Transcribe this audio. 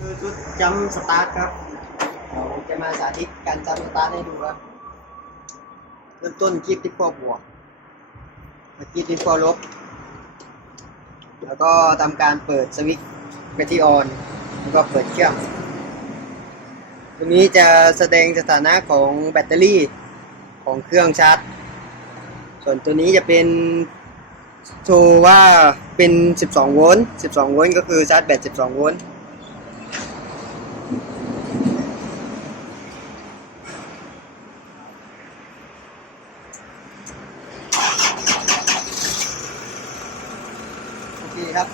คือจำสตาร์ทครับเราจะมาสาธิตการจำสตาร์ทให้ดูครับเริ่มต้นคลิปที่ข้อบวกคลิปที่ข้อลบ แล้วก็ทำการเปิดสวิตช์ไปที่ออน แล้วก็เปิดเครื่องตรงนี้จะแสดงสถานะของแบตเตอรี่ของเครื่องชาร์จ ส่วนตัวนี้จะเป็นโชว์ว่าเป็น 12 โวลต์ 12 โวลต์ก็คือชาร์จแบต 12 โวลต์ โอเคครับ